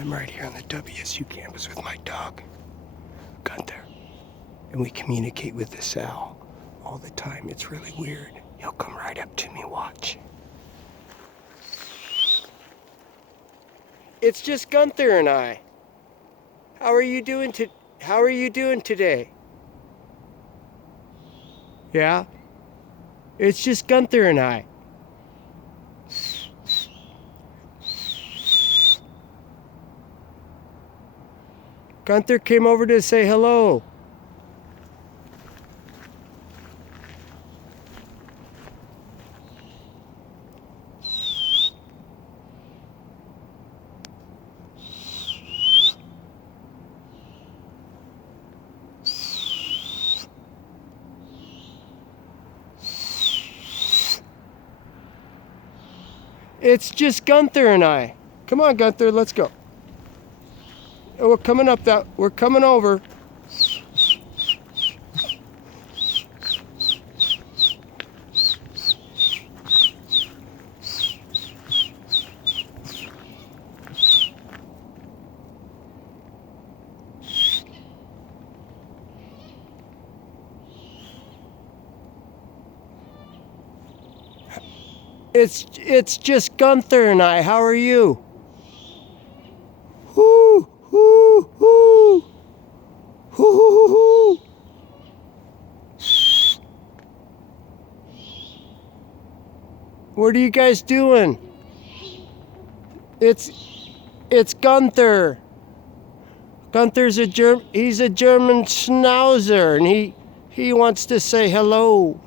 I'm right here on the WSU campus with my dog, Gunther. And we communicate with this owl all the time. It's really weird. He'll come right up to me, watch. It's just Gunther and I. How are you doing today? Yeah? It's just Gunther and I. Gunther came over to say hello. It's just Gunther and I. Come on, Gunther, let's go. We're coming over. It's just Gunther and I. How are you? Hoo, hoo, hoo. Hoo, hoo, hoo, hoo. What are you guys doing? It's Gunther. Gunther's he's a German Schnauzer, and he wants to say hello.